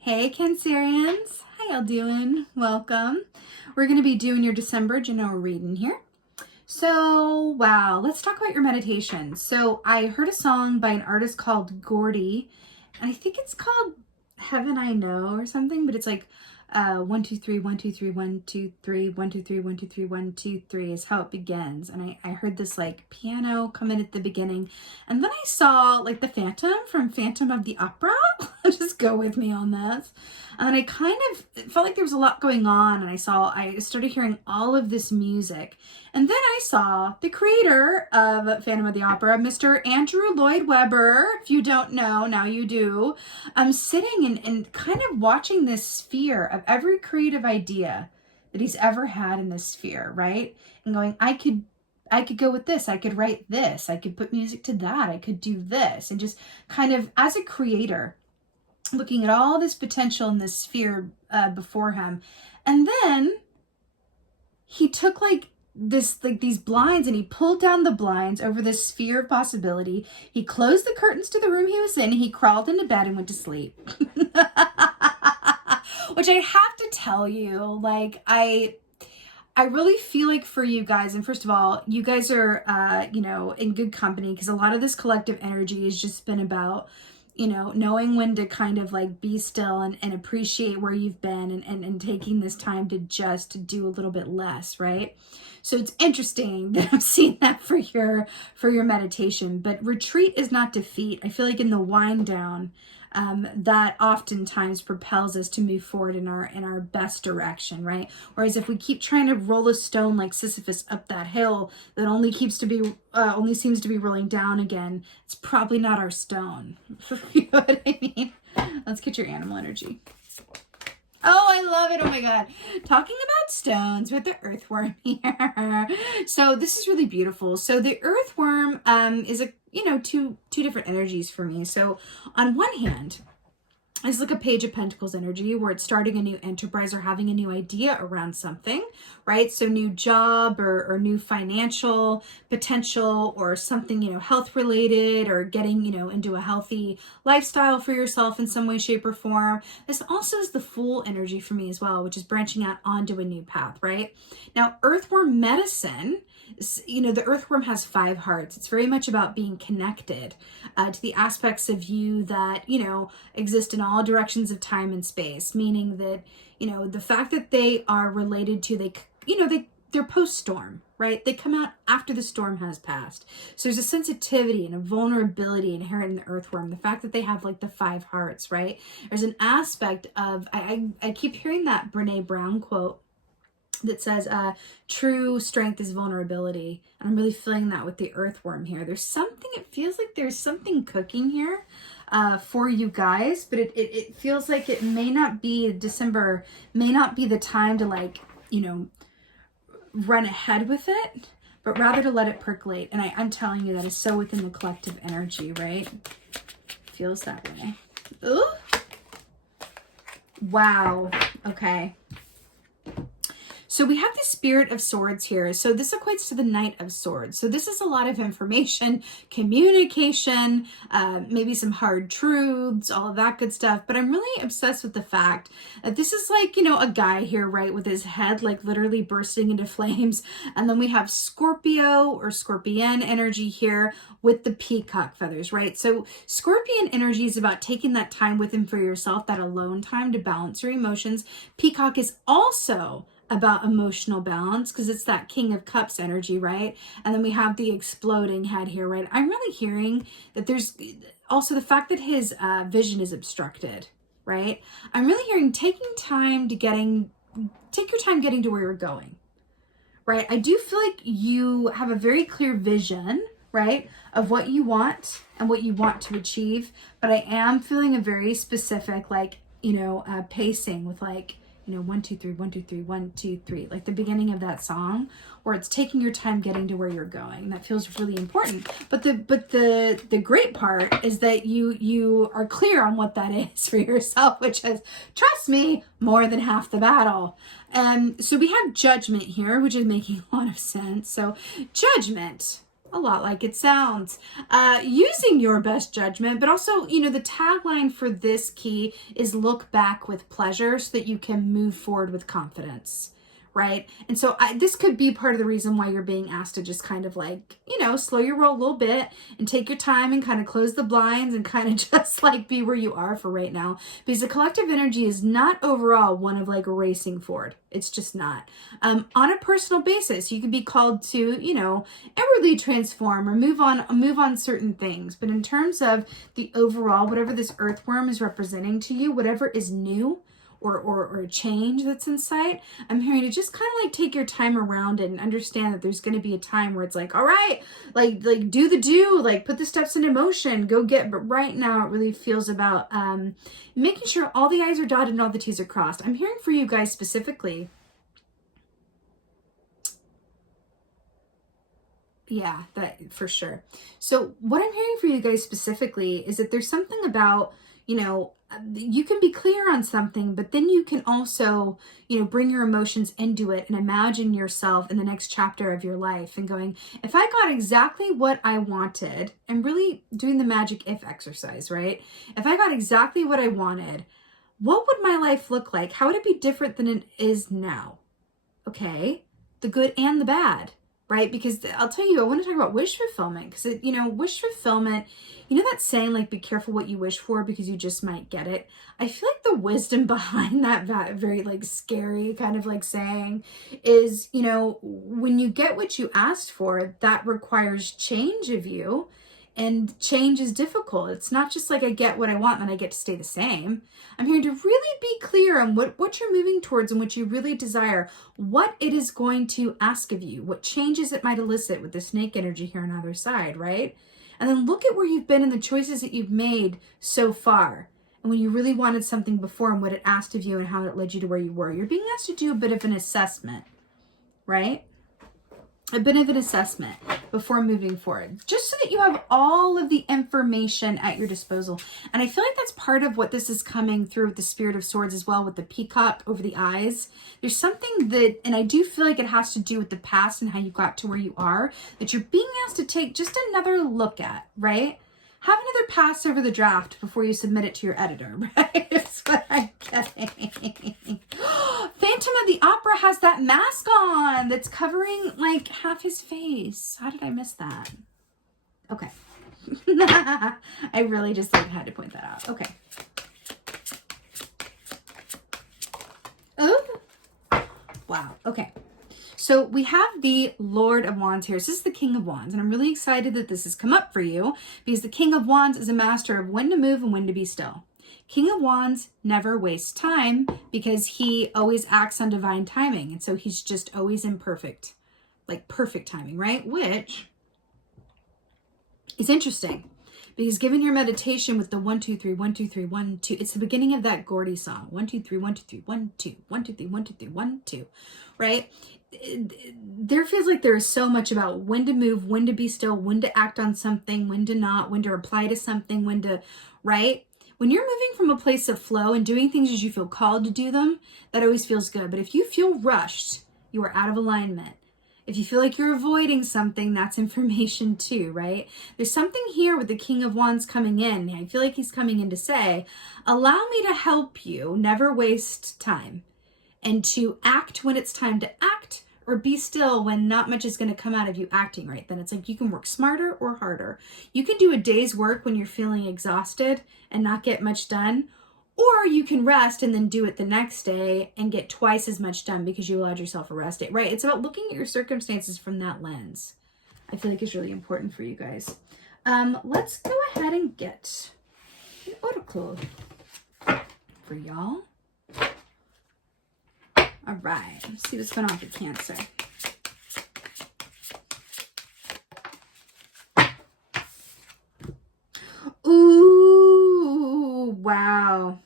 Hey Cancerians, how y'all doing? Welcome. We're going to be doing your December general reading here. So, wow, let's talk about your meditation. So, I heard a song by an artist called Gordy, and I think it's called Heaven I Know or something, but it's like 1 2 3 1 2 3 1 2 3 1 2 3 1 2 3 1 2 3 is how it begins. And I heard this like piano come in at the beginning, and then I saw like the Phantom from Phantom of the Opera. Just go with me on this. And I kind of felt like there was a lot going on, and I started hearing all of this music. And then I saw the creator of Phantom of the Opera, Mr. Andrew Lloyd Webber. If you don't know, now you do. I'm sitting and kind of watching this sphere of every creative idea that he's ever had in this sphere, right? And going, I could go with this. I could write this. I could put music to that. I could do this. And just kind of, as a creator, looking at all this potential in this sphere before him. And then he took these blinds, and he pulled down the blinds over this sphere of possibility. He closed the curtains to the room he was in. He crawled into bed and went to sleep. Which I have to tell you, like, I really feel like for you guys, and first of all, you guys are, in good company, because a lot of this collective energy has just been about, knowing when to kind of like be still and appreciate where you've been and taking this time to just do a little bit less, right? So it's interesting that I'm seeing that for your meditation. But retreat is not defeat. I feel like in the wind down, that oftentimes propels us to move forward in our best direction, right? Whereas if we keep trying to roll a stone like Sisyphus up that hill that only seems to be rolling down again, it's probably not our stone. You know what I mean? Let's get your animal energy. Oh, I love it. Oh my God. Talking about stones with the earthworm here. So this is really beautiful. So the earthworm is two different energies for me. So on one hand, it's like a Page of Pentacles energy where it's starting a new enterprise or having a new idea around something, right? So new job or new financial potential or something, health related, or getting, into a healthy lifestyle for yourself in some way, shape, or form. This also is the Fool energy for me as well, which is branching out onto a new path, right? Now, earthworm medicine, the earthworm has 5 hearts. It's very much about being connected to the aspects of you that, exist in all directions of time and space, meaning that, the fact that they are related to, they're post-storm, right? They come out after the storm has passed. So there's a sensitivity and a vulnerability inherent in the earthworm. The fact that they have like the 5 hearts, right? There's an aspect of, I keep hearing that Brene Brown quote that says, true strength is vulnerability. And I'm really feeling that with the earthworm here. It feels like there's something cooking here for you guys, but it feels like it may not be December, may not be the time to run ahead with it, but rather to let it percolate. And I'm telling you, that is so within the collective energy, right? Feels that way. Ooh. Wow. Okay. So we have the Spirit of Swords here. So this equates to the Knight of Swords. So this is a lot of information, communication, maybe some hard truths, all of that good stuff. But I'm really obsessed with the fact that this is like, a guy here, right, with his head like literally bursting into flames. And then we have Scorpio or Scorpion energy here with the peacock feathers, right? So Scorpion energy is about taking that time with him for yourself, that alone time to balance your emotions. Peacock is also about emotional balance because it's that King of Cups energy, right? And then we have the exploding head here, right? I'm really hearing that there's also the fact that his vision is obstructed, right? I'm really hearing take your time getting to where you're going, right? I do feel like you have a very clear vision, right, of what you want and what you want to achieve, but I am feeling a very specific, pacing with 1 2 3 1 2 3 1 2 3, like the beginning of that song, where it's taking your time getting to where you're going. That feels really important. But the great part is that you are clear on what that is for yourself, which is, trust me, more than half the battle. So we have Judgment here, which is making a lot of sense. So Judgment A lot like it sounds. Using your best judgment, but also, you know, the tagline for this key is look back with pleasure so that you can move forward with confidence, right? And so this could be part of the reason why you're being asked to just kind of like, you know, slow your roll a little bit and take your time and kind of close the blinds and kind of just like be where you are for right now. Because the collective energy is not overall one of like racing forward. It's just not. On a personal basis, you could be called to, you know, inwardly transform or move on certain things. But in terms of the overall, whatever this earthworm is representing to you, whatever is new or a change that's in sight, I'm hearing to just kind of like take your time around it and understand that there's going to be a time where it's like, all right, like do, like put the steps into motion, go get, but right now it really feels about making sure all the I's are dotted and all the T's are crossed. I'm hearing for you guys specifically. Yeah, that for sure. So what I'm hearing for you guys specifically is that there's something about, you know, you can be clear on something, but then you can also, you know, bring your emotions into it and imagine yourself in the next chapter of your life and going, if I got exactly what I wanted, and really doing the magic if exercise, right? If I got exactly what I wanted, what would my life look like? How would it be different than it is now? Okay, the good and the bad, right? Because I'll tell you, I want to talk about wish fulfillment because, you know, wish fulfillment, you know that saying, like, be careful what you wish for because you just might get it. I feel like the wisdom behind that very, like, scary kind of, like, saying is, you know, when you get what you asked for, that requires change of you. And change is difficult. It's not just like I get what I want and I get to stay the same. I'm here to really be clear on what you're moving towards and what you really desire, what it is going to ask of you, what changes it might elicit with the snake energy here on the other side, right? And then look at where you've been and the choices that you've made so far. And when you really wanted something before and what it asked of you and how it led you to where you were. You're being asked to do a bit of an assessment, right? A bit of an assessment before moving forward, just so that you have all of the information at your disposal. And I feel like that's part of what this is coming through with the Spirit of Swords as well, with the peacock over the eyes. There's something that, and I do feel like it has to do with the past and how you got to where you are, that you're being asked to take just another look at, right? Have another pass over the draft before you submit it to your editor, right? That's what I'm getting. Phantom of the Opera has that mask on that's covering like half his face. How did I miss that? Okay. I really just like had to point that out. Okay. Oh. Wow. Okay. So we have the Lord of Wands here. So this is the King of Wands, and I'm really excited that this has come up for you because the King of Wands is a master of when to move and when to be still. King of Wands never wastes time because he always acts on divine timing, and so he's just always in perfect timing, right? Which is interesting because given your meditation with the 1 2 3 1 2 3 1 2, it's the beginning of that Gordy song. 1 2 3 1 2 3 1 2 1 2 3 1 2 3 1 2, right? There feels like there is so much about when to move, when to be still, when to act on something, when to not, when to reply to something, when to, right? When you're moving from a place of flow and doing things as you feel called to do them, that always feels good. But if you feel rushed, you are out of alignment. If you feel like you're avoiding something, that's information too, right? There's something here with the King of Wands coming in. I feel like he's coming in to say, allow me to help you never waste time and to act when it's time to act, or be still when not much is going to come out of you acting right. Then it's like you can work smarter or harder. You can do a day's work when you're feeling exhausted and not get much done, or you can rest and then do it the next day and get twice as much done because you allowed yourself a rest day, right? It's about looking at your circumstances from that lens. I feel like it's really important for you guys. Let's go ahead and get an oracle for y'all. All right, let's see what's going on with the Cancer. Ooh, wow.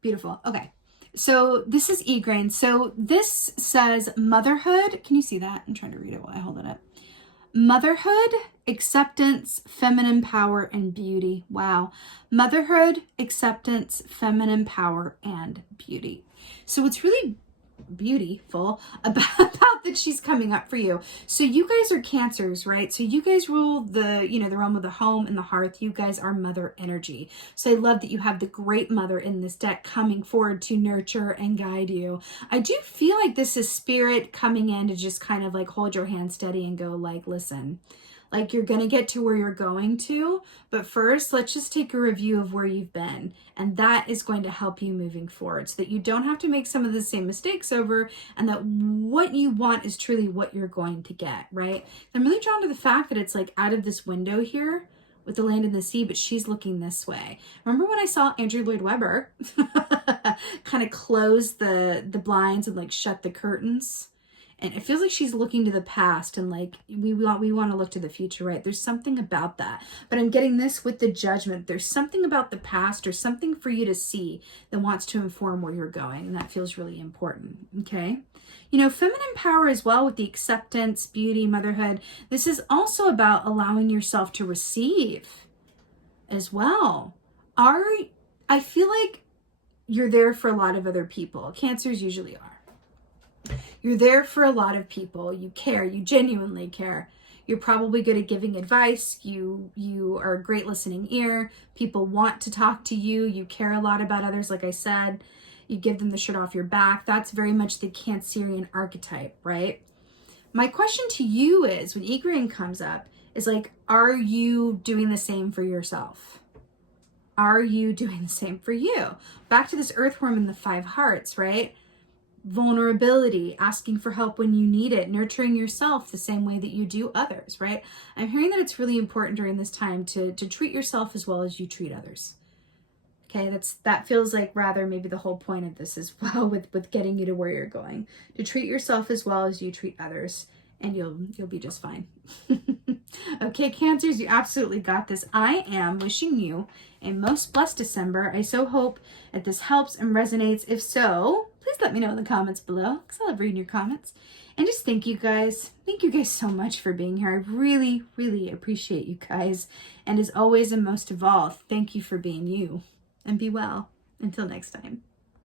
Beautiful. Okay, so this is E-Grain. So this says motherhood. Can you see that? I'm trying to read it while I hold it up. Motherhood, acceptance, feminine power, and beauty. Wow. Motherhood, acceptance, feminine power, and beauty. So what's really beautiful about that she's coming up for you. So you guys are Cancers, right? So you guys rule the, you know, the realm of the home and the hearth. You guys are mother energy. So I love that you have the great mother in this deck coming forward to nurture and guide you. I do feel like this is spirit coming in to just kind of like hold your hand steady and go like, listen, like you're going to get to where you're going to, but first let's just take a review of where you've been. And that is going to help you moving forward so that you don't have to make some of the same mistakes over, and that what you want is truly what you're going to get, right? I'm really drawn to the fact that it's like out of this window here with the land and the sea, but she's looking this way. Remember when I saw Andrew Lloyd Webber kind of close the blinds and like shut the curtains? And it feels like she's looking to the past, and like we want to look to the future, right? There's something about that. But I'm getting this with the Judgment. There's something about the past or something for you to see that wants to inform where you're going. And that feels really important, okay? You know, feminine power as well with the acceptance, beauty, motherhood. This is also about allowing yourself to receive as well. I feel like you're there for a lot of other people. Cancers usually are. You're there for a lot of people. You care. You genuinely care. You're probably good at giving advice. You are a great listening ear. People want to talk to you. You care a lot about others. Like I said, you give them the shirt off your back. That's very much the Cancerian archetype, right? My question to you is, when Egrian comes up, is like, are you doing the same for yourself? Are you doing the same for you? Back to this Earthworm in the 5 hearts, right? Vulnerability, asking for help when you need it, nurturing yourself the same way that you do others, right? I'm hearing that it's really important during this time to treat yourself as well as you treat others. Okay, that feels like rather maybe the whole point of this as well, with getting you to where you're going. To treat yourself as well as you treat others, and you'll be just fine. Okay, Cancers, you absolutely got this. I am wishing you a most blessed December. I so hope that this helps and resonates. If so, please let me know in the comments below, because I love reading your comments. And just thank you guys. Thank you guys so much for being here. I really, really appreciate you guys. And as always, and most of all, thank you for being you. And be well. Until next time.